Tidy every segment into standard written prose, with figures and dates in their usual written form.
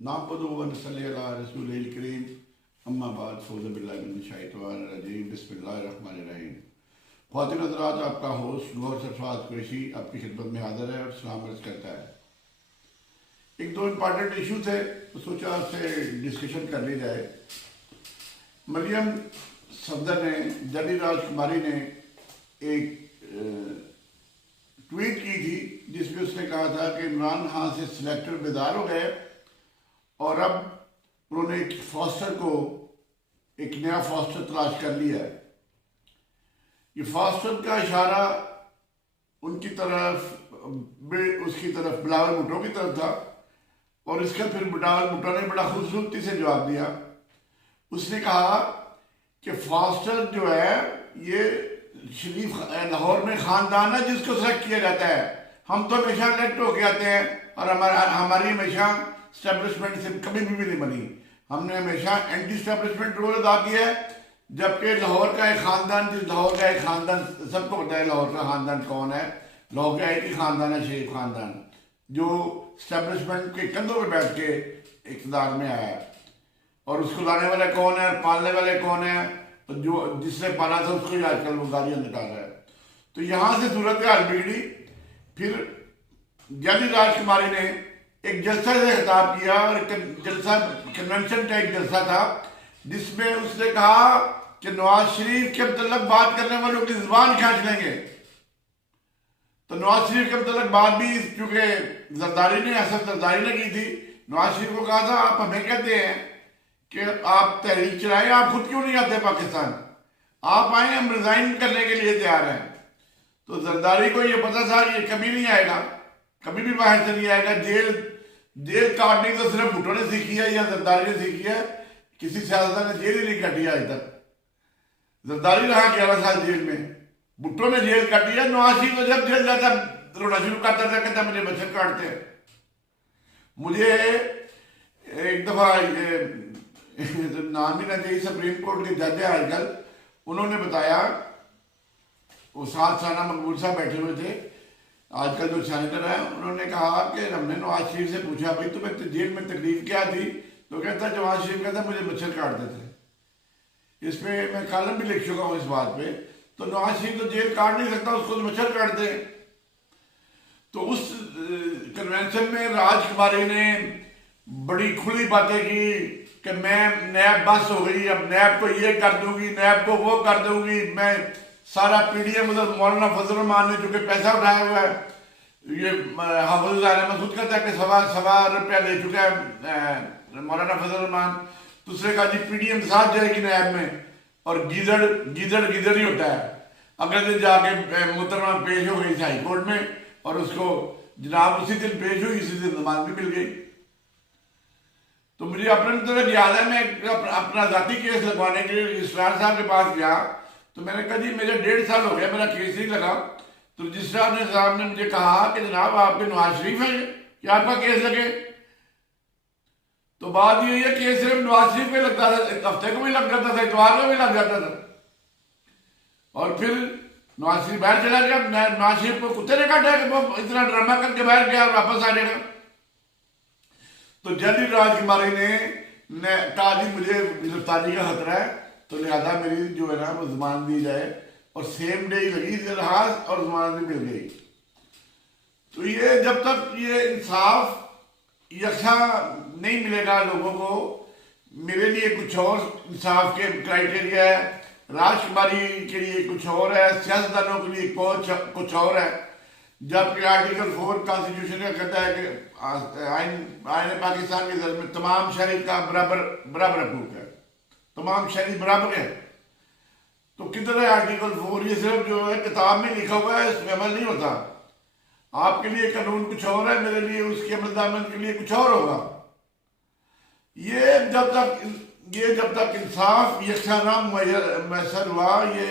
नापदु व नसल्ली अला रसूलिल करीम अम्मा बाद फ़ौज़ बिल्लाहि मिनश शैतानिर रजीम बिस्मिल्लाहिर रहमानिर रहीम। ख़वातीन हज़रात, आपका होस्ट गौहर सरफराज कुरैशी आपकी खिदमत में हाज़िर है और सलाम अर्ज़ करता है। एक दो इम्पॉर्टेंट इशू थे तो सोचा आपसे डिस्कशन कर ली जाए। मरियम सफदर ने, जली राजकुमारी ने एक ट्वीट की थी जिसमें उसने कहा था कि इमरान खान से सिलेक्टर बेदार हो गए और अब उन्होंने एक फॉस्टर को, एक नया फॉस्टर तलाश कर लिया है। ये फॉस्टर का इशारा उनकी तरफ, उसकी तरफ, बिलावल भुट्टो की तरफ था और इसका फिर बिलावल भुट्टो ने बड़ा खूबसूरती से जवाब दिया। उसने कहा कि फॉस्टर जो है ये शरीफ लाहौर में खानदान है जिसको सेलेक्ट किया जाता है। हम तो हमेशा इलेक्ट होके आते हैं और हमारी हमेशा स्टैब्लिशमेंट से कभी भी नहीं बनी। हमने हमेशा एंटी स्टैब्लिशमेंट रोल अदा किया है, जबकि लाहौर का एक खानदान, जिस लाहौर का एक खानदान, सबको पता है लाहौर का खानदान कौन है। लाहौर का एक ही खानदान है, शरीफ खानदान, जो स्टैब्लिशमेंट के कंधों पर बैठ के इक़्तिदार में आया है। और उसको लाने वाले कौन है, पालने वाले कौन है, तो जो जिसने पाला था उसको ही आजकल वो गालियां निकाल रहा है। तो यहां से सूरत हाल बिगड़ी। फिर जली राजकुमारी ने एक जलसा से खिताब किया और जलसा कन्वेंशन का एक जलसा था जिसमें उसने कहा कि नवाज शरीफ के मतलब बात करने वालों की जुबान खींच लेंगे। तो नवाज शरीफ के मतलब बात भी, क्योंकि जरदारी ने, हसन जरदारी ने की थी, नवाज शरीफ को कहा था आप हमें कहते हैं कि आप तहरीक चलाएं, आप खुद क्यों नहीं आते पाकिस्तान, आप आए, हम रिजाइन करने के लिए तैयार हैं। तो जरदारी को ये पता था कि ये कभी नहीं आएगा, कभी भी बाहर से नहीं आएगा। जेल काटनी तो सिर्फ भुट्टो ने सीखी है या जरदारी ने सीखी है, किसी सियासतदान ने जेल ही नहीं काटी आज तक। जरदारी रहा 11 साल जेल में, भुट्टो ने जेल काटी है। नवाज शरीफ तो जब जेल जाता रोना शुरू करता था, कहता मुझे मच्छर काटते हैं। मुझे एक दफा नाम ही ना चाहिए, सुप्रीम कोर्ट के जज है आजकल, उन्होंने बताया, वो साथ साना मकबूल साहब बैठे हुए थे आजकल जो सेनेटर है, उन्होंने कहा कि हमने नवाज शरीफ से पूछा भाई तुम्हें तो जेल में तकलीफ क्या थी, तो कहता नवाज शरीफ कहता मुझे मच्छर काटते थे। इस पे मैं कॉलम भी लिख चुका हूँ इस बात पे। तो नवाज शरीफ तो जेल काट नहीं सकता, उसको तो मच्छर काटते हैं। तो उस कन्वेंशन में राजकुमारी ने बड़ी खुली बातें की कि मैं नैब बस हो गई, अब नैब को ये कर दूंगी, नैब को वो कर दूंगी, मैं सारा पीडीएम उधर मौलाना फजल रहमान ने, जो कि पैसा उठाया हुआ है, ये हाफिज महसूद करता है कि सवा रुपया ले चुका है मौलाना फजल रहमान। दूसरे का जी पीडीएम साथ जाएगी नैब में, और गीदड़ ही होता है। अगले दिन जाके मुहतरमा पेश हो गई हाई कोर्ट में और उसको जनाब उसी दिन पेश हुई, इसी दिन जमानत भी मिल गई। तो मुझे अपने तरफ याद है, मैं अपना जाती केस लगवाने के लिए रजिस्ट्रार साहब के पास गया, तो मैंने कहा जी मेरे 1.5 साल हो गया मेरा केस नहीं लगा। तो रजिस्ट्रार साहब ने मुझे कहा कि जनाब आपके नवाज शरीफ है कि आपका केस लगे। तो बात ये है, केस सिर्फ नवाज शरीफ पे लगता था, एक हफ्ते को भी लग जाता था, इतवार को भी लग जाता था, और फिर नवाज शरीफ बाहर चला गया। नवाज शरीफ को कुत्ते ने काटा कि वो इतना ड्रामा करके बाहर गया और वापस आ जाएगा। तो जली राजकुमारी ने कहा जी मुझे गिरफ्तारी का खतरा है, तो लिहाजा मेरी जो है ना वो जमानत दी जाए, और सेम डे ही लगी दरखास्त और जमानत भी मिल गई। तो ये जब तक ये इंसाफ यकसा नहीं मिलेगा लोगों को, मेरे लिए कुछ और इंसाफ के क्राइटेरिया है, राजकुमारी के लिए कुछ और है, सियासतदानों के लिए कुछ और है। जबकि आर्टिकल 4 कॉन्स्टिट्यूशन का कहता है कि आईन पाकिस्तान के जरिए में तमाम शहरी का बराबर हकूक है, तमाम शहरी बराबर है। तो किधर है आर्टिकल 4? ये सिर्फ जो है किताब में लिखा हुआ है, इसमें अमल नहीं होता। आपके लिए कानून कुछ और है, मेरे लिए उसके अमल के लिए कुछ और होगा। ये जब तक इंसाफ यकसाना मैसर हुआ, ये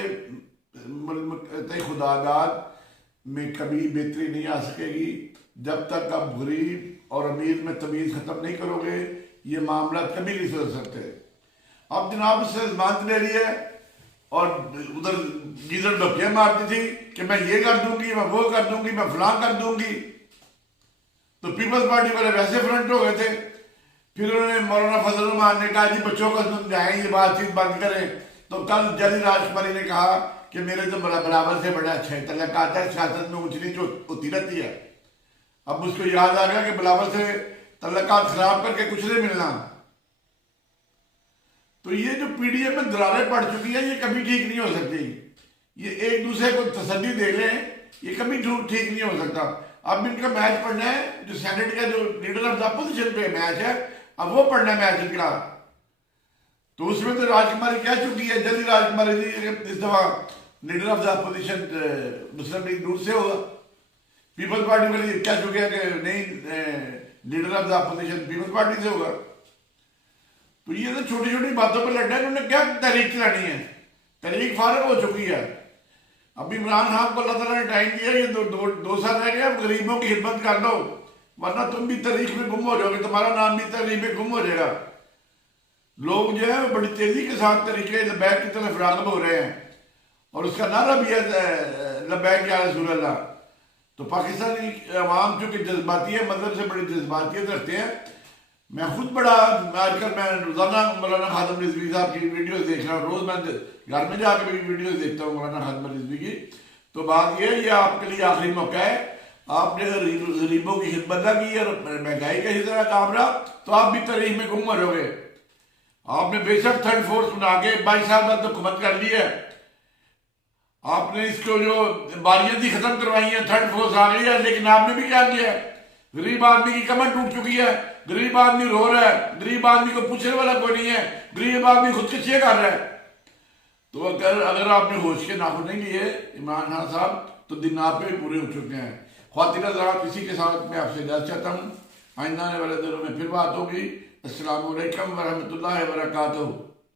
खुदादाद में कभी बेहतरी नहीं आ सकेगी। जब तक आप गरीब और अमीर में तमीज खत्म नहीं करोगे, ये मामला कभी नहीं सुधर सकते। अब जनाब उससे जमानत ले रही है और उधर गीदड़ धक्के मारती थी कि मैं ये कर दूंगी, मैं वो कर दूंगी, मैं फलां कर दूंगी। तो पीपल्स पार्टी वाले वैसे फ्रंट हो गए थे फिर उन्होंने मौलाना फजल रहमान ने कहा जी बच्चों को समझाएं, ये बातचीत बंद करें। तो कल जली राजकुमारी ने कहा कि मेरे तो बराबर से बड़ा अच्छा है, तलक आता है, सियासत में ऊंच नीच होती रहती है। अब उसको याद आ गया कि बराबर से तल्लकात खराब करके कुछ नहीं मिलना। तो ये जो पीडीएफ में दरारें पड़ चुकी है, ये कभी ठीक नहीं हो सकती। ये एक दूसरे को तसल्ली दे लें, ये कभी ठीक नहीं हो सकता। अब इनका मैच पढ़ना है, जो सेनेट का जो लीडर ऑफ द अपोजिशन पे मैच है, अब वो पढ़ना है मैच इनका। तो उसमें तो राजकुमारी कह चुकी है, जल्दी राजकुमारी जी इस दफा leader of the opposition Muslim league दूर से होगा। पीपल्स पार्टी वाले कह चुके हैं कि नहीं, leader of the opposition people's party से होगा। तो ये तो छोटी छोटी बातों पर लड़ना है, उन्होंने क्या तहरीक चलानी है, तहरीक फारग हो चुकी है। अब इमरान खान को अल्लाह ताला ने टाइम दिया, ये दो साल रह गए, अब गरीबों की खिदमत कर लो, वरना तुम भी तारीख में गुम हो जाओगे, तुम्हारा नाम भी तारीख में गुम हो जाएगा। लोग जो है बड़ी तेजी के साथ तरीके लबैक की तरफ राग़िब हो रहे हैं, और उसका नारा भी है लबैक या रसूल अल्लाह। तो पाकिस्तानी अवाम चूंकि जज्बाती है, मतलब से बड़ी जज्बातियत रखते हैं। मैं खुद बड़ा आजकल मैं रोजाना मौलाना खादम रिजवी साहब की वीडियोस देख रहा हूँ, रोज मैं घर में जाकर भी वीडियोस देखता हूँ मौलाना खादम रिजवी की। तो बात ये आपके लिए आखिरी मौका है, आपने गरीबों की खिदमत की और महंगाई का इसी तरह काम रहा तो आप भी तारीख में गुम हो जाओगे। आपने बेशक थर्ड फोर्स बना के 22 साल बाद तो हुकूमत कर ली है, आपने इसको जो बारियां थी खत्म करवाई है, थर्ड फोर्स आ गई है, लेकिन आपने भी क्या किया है, गरीब आदमी की कमर टूट चुकी है, गरीब आदमी रो रहा है, गरीब आदमी को पूछने वाला कोई नहीं है, गरीब आदमी खुदकुशियां कर रहा है। तो अगर आपने होश के नाखून नहीं लिए इमरान खान साहब, तो दिन आप पे पूरे हो चुके हैं। ख्वातीन हज़रात, इसी के साथ मैं आपसे इजाज़त चाहता हूँ, आइंदा आने वाले दिनों में फिर बात होगी। अस्सलामु अलैकुम व रहमतुल्लाहि व बरकातहू।